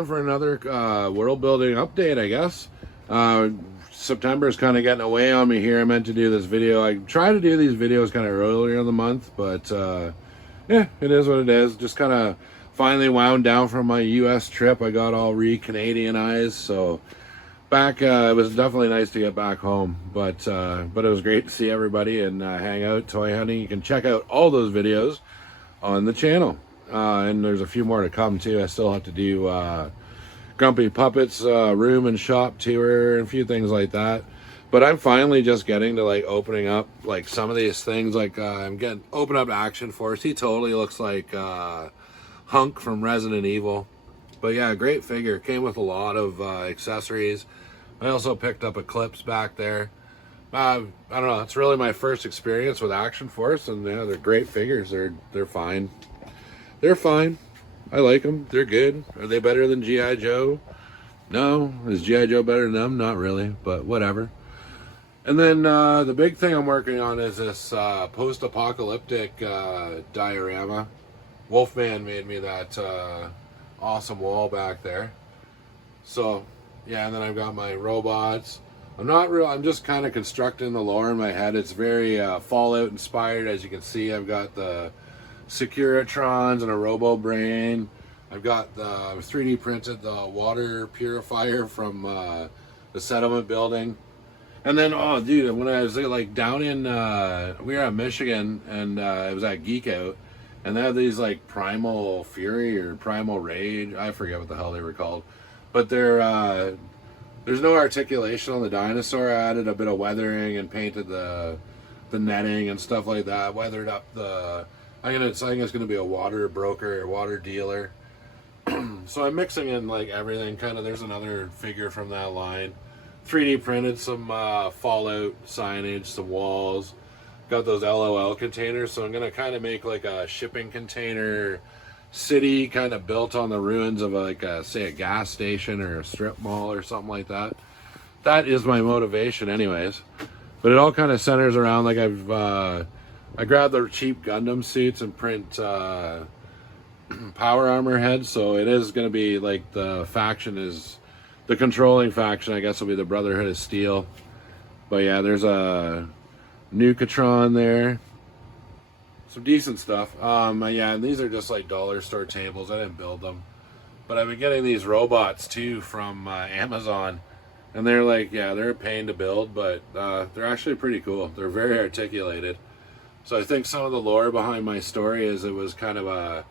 time for another world building update, I guess. September is kind of getting away on me here. I meant to do this video. I try to do these videos kind of earlier in the month, but yeah, it is what it is. Just kind of finally wound down from my U.S. trip. I got all re-Canadianized, so back. It was definitely nice to get back home, but it was great to see everybody and hang out, toy hunting. You can check out all those videos on the channel, and there's a few more to come too. I still have to do Grumpy Puppets room and shop tour and a few things like that. But I'm finally just getting to like opening up like some of these things. Like I'm getting open up Action Force. He totally looks like Hunk from Resident Evil. But yeah, great figure. Came with a lot of accessories. I also picked up Eclipse back there. I don't know. It's really my first experience with Action Force, and yeah, they're great figures. They're fine. They're fine. I like them. They're good. Are they better than G.I. Joe? No. Is G.I. Joe better than them? Not really, but whatever. And then the big thing I'm working on is this post-apocalyptic diorama. Wolfman made me that awesome wall back there. So yeah, and then I've got my robots. I'm just kind of constructing the lore in my head. It's very Fallout inspired. As you can see, I've got the Securitrons and a Robo Brain. I've got the 3D printed the water purifier from the settlement building. And then, oh dude, when I was like down in we were at Michigan, and it was at Geek Out, and they had these like Primal Fury or Primal Rage, I forget what the hell they were called, but there's no articulation on the dinosaur. I added a bit of weathering and painted the netting and stuff like that. Weathered up the. I think it's gonna be a water broker or water dealer. So I'm mixing in like everything. Kind of. There's another figure from that line. 3D printed some Fallout signage, some walls. Got those LOL containers. So I'm gonna kind of make like a shipping container city, kind of built on the ruins of like say a gas station or a strip mall or something like that. That is my motivation anyways. But it all kind of centers around like I grabbed the cheap Gundam suits and print power armor heads, so it is going to be like the controlling faction, I guess, will be the Brotherhood of Steel. But yeah, there's a Nukatron there. Some decent stuff. Yeah, and these are just like dollar store tables. I didn't build them. But I've been getting these robots too from Amazon. And they're like, yeah, they're a pain to build, but they're actually pretty cool. They're very articulated. So I think some of the lore behind my story is it was kind of a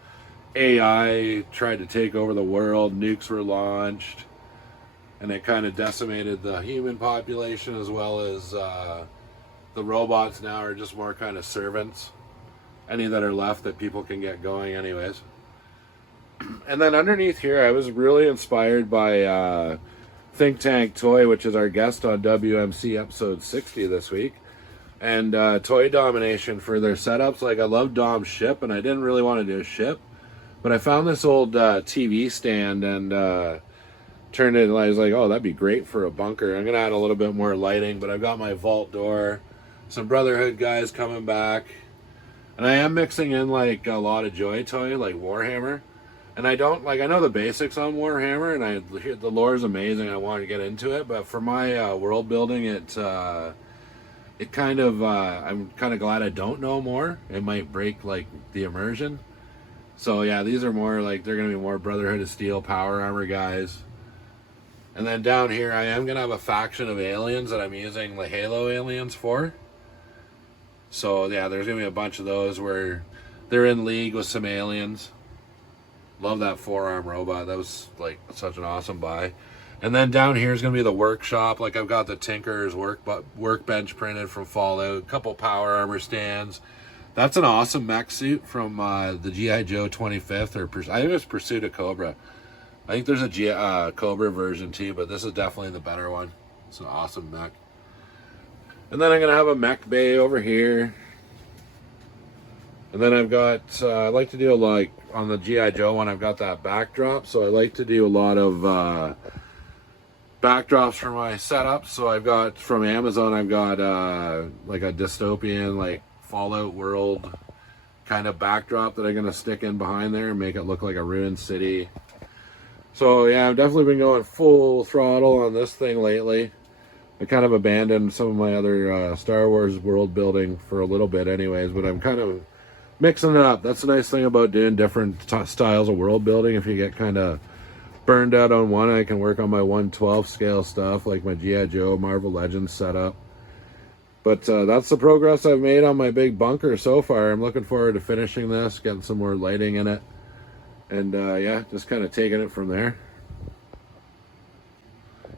AI tried to take over the world, nukes were launched, and it kind of decimated the human population, as well as the robots now are just more kind of servants. Any that are left that people can get going anyways. And then underneath here, I was really inspired by Think Tank Toy, which is our guest on WMC episode 60 this week. And Toy Domination for their setups. Like, I love Dom's ship, and I didn't really want to do a ship, but I found this old TV stand and turned it, and I was like, oh, that'd be great for a bunker. I'm going to add a little bit more lighting, but I've got my vault door, some Brotherhood guys coming back, and I am mixing in like a lot of Joy Toy, like Warhammer. And I don't, like, I know the basics on Warhammer, and the lore is amazing. I want to get into it, but for my world building, it kind of, I'm kind of glad I don't know more. It might break like the immersion. So yeah, these are more like, they're going to be more Brotherhood of Steel power armor guys. And then down here, I am going to have a faction of aliens that I'm using the Halo aliens for. So yeah, there's going to be a bunch of those where they're in league with some aliens. Love that forearm robot. That was like such an awesome buy. And then down here is going to be the workshop. Like, I've got the Tinker's workbench printed from Fallout. A couple power armor stands. That's an awesome mech suit from the G.I. Joe 25th. I think it's Pursuit of Cobra. I think there's a Cobra version too, but this is definitely the better one. It's an awesome mech. And then I'm going to have a mech bay over here. And then I've got, I like to do like, on the G.I. Joe one, I've got that backdrop. So I like to do a lot of backdrops for my setup. So I've got, from Amazon, I've got like a dystopian, like Fallout world kind of backdrop that I'm going to stick in behind there and make it look like a ruined city. So yeah, I've definitely been going full throttle on this thing lately. I kind of abandoned some of my other Star Wars world building for a little bit anyways, but I'm kind of mixing it up. That's the nice thing about doing different styles of world building. If you get kind of burned out on one, I can work on my 1/12 scale stuff, like my G.I. Joe Marvel Legends setup. But that's the progress I've made on my big bunker so far. I'm looking forward to finishing this, getting some more lighting in it, and yeah, just kind of taking it from there.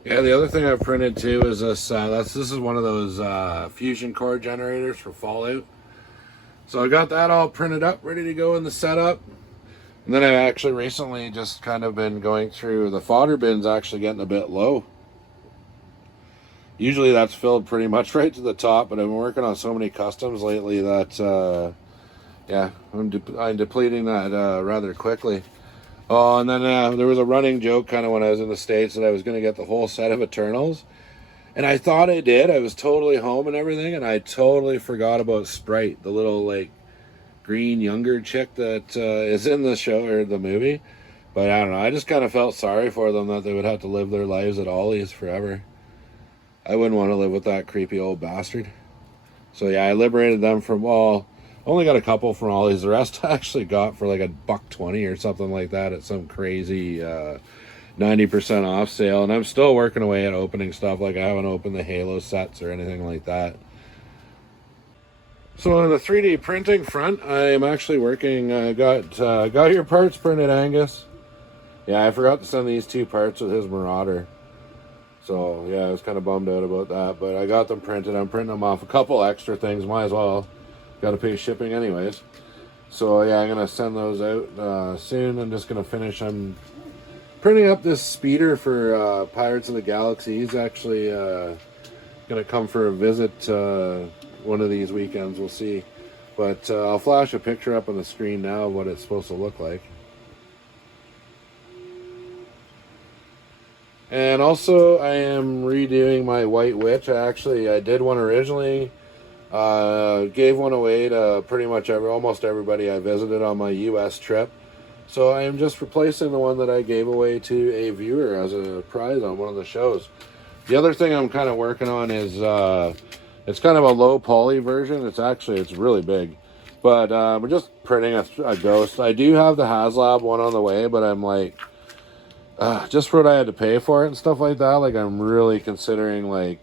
Yeah, the other thing I've printed too is this. This is one of those fusion core generators for Fallout. So I got that all printed up, ready to go in the setup. And then I've actually recently just kind of been going through the fodder bins, actually getting a bit low. Usually that's filled pretty much right to the top, but I've been working on so many customs lately that, yeah, I'm depleting that rather quickly. Oh, and then there was a running joke kind of when I was in the States that I was going to get the whole set of Eternals. And I thought I did. I was totally home and everything, and I totally forgot about Sprite, the little, like, green younger chick that is in the show or the movie. But I don't know. I just kind of felt sorry for them that they would have to live their lives at Ollie's forever. I wouldn't want to live with that creepy old bastard. So yeah, I liberated them from, well, only got a couple from Ollie's. The rest I actually got for like $1.20 or something like that at some crazy 90% off sale. And I'm still working away at opening stuff. Like I haven't opened the Halo sets or anything like that. So on the 3D printing front, I am actually working. Got your parts printed, Angus. Yeah, I forgot to send these 2 parts with his Marauder. So yeah, I was kind of bummed out about that, but I got them printed. I'm printing them off a couple extra things. Might as well. Got to pay shipping anyways. So yeah, I'm gonna send those out soon. I'm just gonna finish. I'm printing up this speeder for Pirates of the Galaxy. He's actually gonna come for a visit one of these weekends. We'll see. But I'll flash a picture up on the screen now of what it's supposed to look like. And also, I am redoing my White Witch. I did one originally. Gave one away to pretty much almost everybody I visited on my U.S. trip. So I am just replacing the one that I gave away to a viewer as a prize on one of the shows. The other thing I'm kind of working on is it's kind of a low poly version. It's really big. But we're just printing a ghost. I do have the HasLab one on the way, but I'm like, just for what I had to pay for it and stuff like that, like I'm really considering like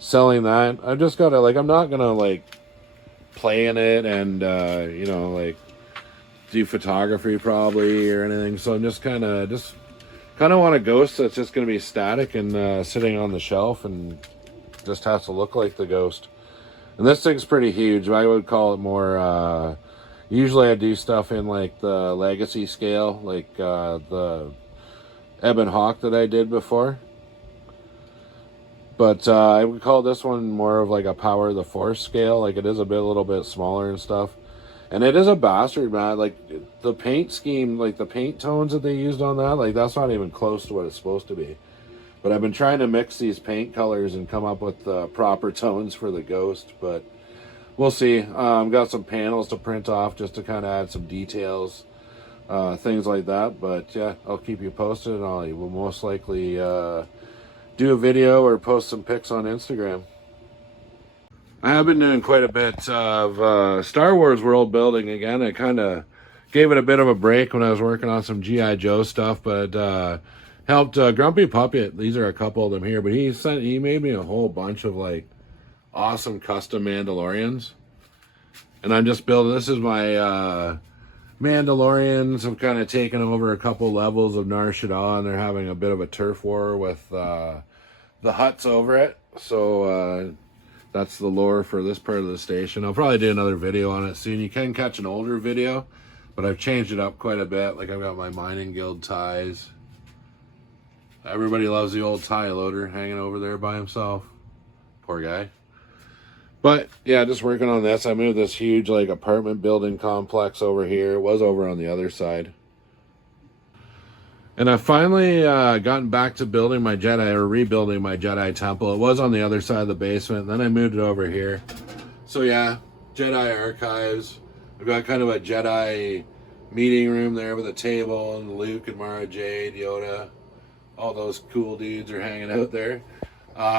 selling that. I've just got to like, I'm not gonna like play in it and you know, like do photography probably or anything. So I'm just kind of want a ghost that's just gonna be static and sitting on the shelf and just has to look like the ghost. And this thing's pretty huge. I would call it more. Usually I do stuff in like the legacy scale, like the Ebon Hawk that I did before. But I would call this one more of like a Power of the Force scale. Like it is a little bit smaller and stuff. And it is a bastard, man. Like the paint scheme, like the paint tones that they used on that, like that's not even close to what it's supposed to be. But I've been trying to mix these paint colors and come up with the proper tones for the ghost. But we'll see. Got some panels to print off just to kind of add some details. Things like that. But yeah, I'll keep you posted, and I will most likely do a video or post some pics on Instagram. I have been doing quite a bit of Star Wars world building again. I kind of gave it a bit of a break when I was working on some G.I. Joe stuff, but helped Grumpy Puppet. These are a couple of them here, but he made me a whole bunch of like awesome custom Mandalorians. And I'm just building, this is my Mandalorians have kind of taken over a couple levels of Nar Shaddaa, and they're having a bit of a turf war with the Hutts over it. So that's the lore for this part of the station. I'll probably do another video on it soon. You can catch an older video, but I've changed it up quite a bit. Like I've got my mining guild ties. Everybody loves the old tie loader hanging over there by himself. Poor guy. But yeah, just working on this. I moved this huge like apartment building complex over here. It was over on the other side. And I finally gotten back to building my Jedi, or rebuilding my Jedi temple. It was on the other side of the basement. Then I moved it over here. So yeah, Jedi archives. I've got kind of a Jedi meeting room there with a table, and Luke and Mara Jade, Yoda, all those cool dudes are hanging out there.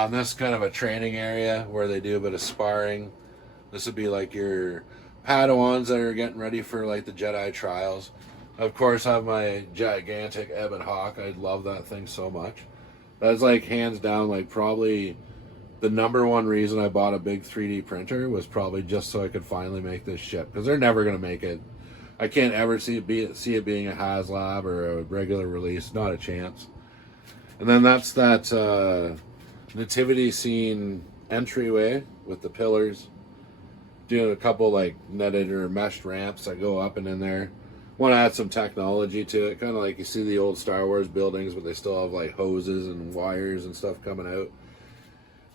This is kind of a training area where they do a bit of sparring. This would be like your Padawans that are getting ready for like the Jedi trials. Of course, I have my gigantic Ebon Hawk. I love that thing so much. That's like hands down, like probably the number one reason I bought a big 3D printer was probably just so I could finally make this ship, because they're never gonna make it. I can't ever see it being a HasLab or a regular release. Not a chance. And then that's that nativity scene entryway with the pillars. Doing a couple like netted or meshed ramps that go up and in there. Want to add some technology to it, kind of like you see the old Star Wars buildings, but they still have like hoses and wires and stuff coming out.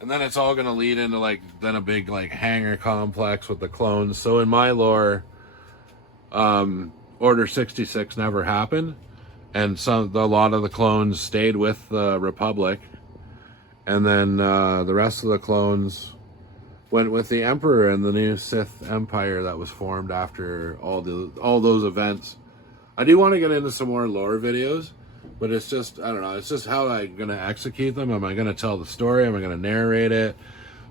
And then it's all going to lead into like then a big like hangar complex with the clones. So in my lore, Order 66 never happened, and a lot of the clones stayed with the Republic, and then the rest of the clones went with the Emperor and the new Sith Empire that was formed after all those events. I do want to get into some more lore videos, but it's just, I don't know, it's just how I'm going to execute them. Am I going to tell the story? Am I going to narrate it?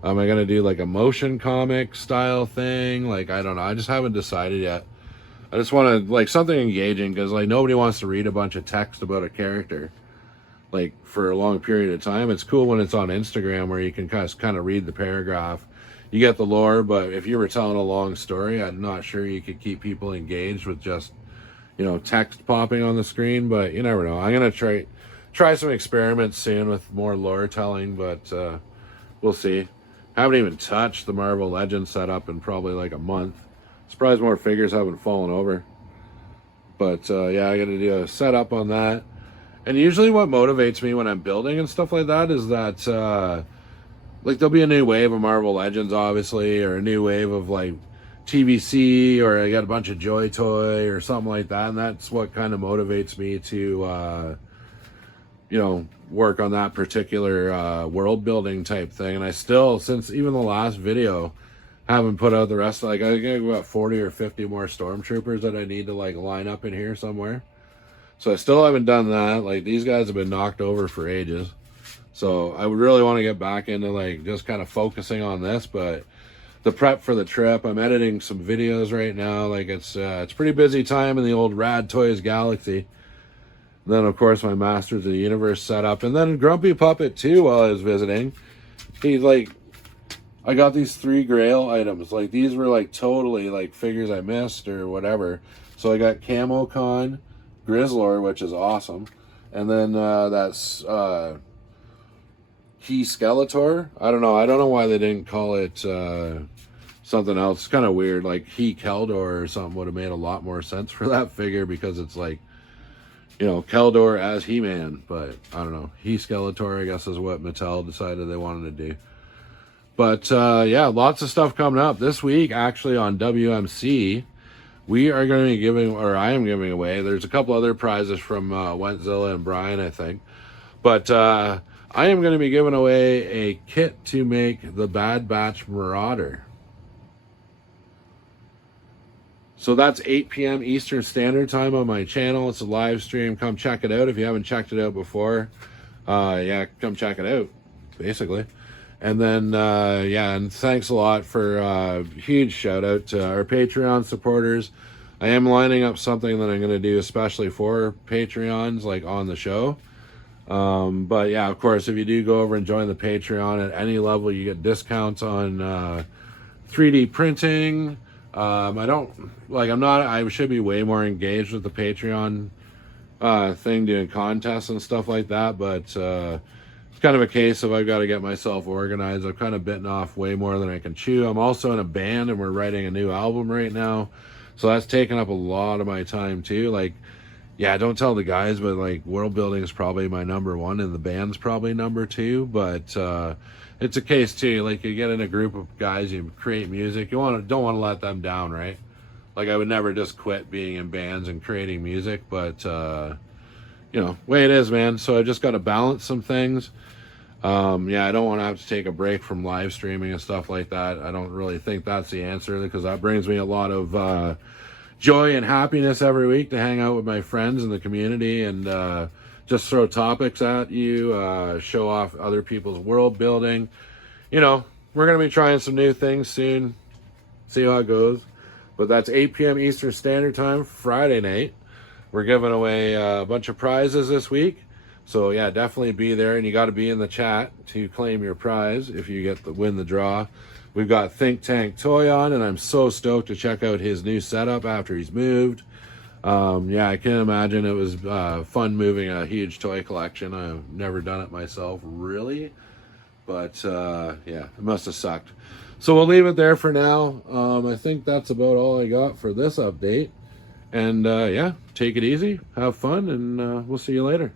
Am I going to do like a motion comic style thing? Like, I don't know. I just haven't decided yet. I just want to, like, something engaging, because like nobody wants to read a bunch of text about a character like for a long period of time. It's cool when it's on Instagram where you can kind of read the paragraph. You get the lore, but if you were telling a long story, I'm not sure you could keep people engaged with just, you know, text popping on the screen. But you never know. I'm gonna try some experiments soon with more lore telling, but we'll see. Haven't even touched the Marvel Legends setup in probably like a month. Surprised more figures haven't fallen over. But yeah, I gotta do a setup on that. And usually what motivates me when I'm building and stuff like that is that like there'll be a new wave of Marvel Legends, obviously, or a new wave of like TVC, or I got a bunch of Joy Toy or something like that, and that's what kind of motivates me to you know, work on that particular world building type thing. And I still, since even the last video, haven't put out the rest of, like, I got about 40 or 50 more stormtroopers that I need to like line up in here somewhere. So I still haven't done that. Like, these guys have been knocked over for ages. So I would really want to get back into like just kind of focusing on this, but the prep for the trip, I'm editing some videos right now. Like it's pretty busy time in the old Rad Toys Galaxy. And then of course my Masters of the Universe setup, and then Grumpy Puppet too. While I was visiting, he's like, I got these 3 Grail items. Like these were like totally like figures I missed or whatever. So I got Camo Con, Grizzlor, which is awesome, and then that's He Skeletor. I don't know why they didn't call it something else. It's kind of weird. Like He Keldor or something would have made a lot more sense for that figure, because it's like, you know, Keldor as He-Man. But I don't know. He Skeletor, I guess, is what Mattel decided they wanted to do. But yeah, lots of stuff coming up this week. Actually, on WMC, we are going to be giving, or I am giving away. There's a couple other prizes from Wentzilla and Brian, I think. But I am going to be giving away a kit to make the Bad Batch Marauder. So that's 8 p.m. Eastern Standard Time on my channel. It's a live stream. Come check it out if you haven't checked it out before. Yeah, come check it out, basically. And then, yeah, and thanks a lot for huge shout out to our Patreon supporters. I am lining up something that I'm going to do especially for Patreons, like on the show. But yeah, of course, if you do go over and join the Patreon at any level, you get discounts on 3D printing. I should be way more engaged with the Patreon thing, doing contests and stuff like that, but it's kind of a case of I've got to get myself organized. I've kind of bitten off way more than I can chew. I'm also in a band and we're writing a new album right now, so that's taking up a lot of my time too. Like, yeah, don't tell the guys, but like world building is probably my number 1 and the band's probably number 2. But it's a case too, like you get in a group of guys, you create music, don't want to let them down, right? Like I would never just quit being in bands and creating music, but you know, way it is, man. So I just got to balance some things. Yeah, I don't want to have to take a break from live streaming and stuff like that. I don't really think that's the answer, because that brings me a lot of joy and happiness every week to hang out with my friends in the community and just throw topics at you, show off other people's world building. You know, we're going to be trying some new things soon. See how it goes. But that's 8 p.m. Eastern Standard Time, Friday night. We're giving away a bunch of prizes this week. So yeah, definitely be there, and you got to be in the chat to claim your prize if you get the win the draw. We've got Think Tank Toy on, and I'm so stoked to check out his new setup after he's moved. Yeah, I can imagine it was fun moving a huge toy collection. I've never done it myself, really. But yeah, it must have sucked. So we'll leave it there for now. I think that's about all I got for this update. And yeah, take it easy, have fun, and we'll see you later.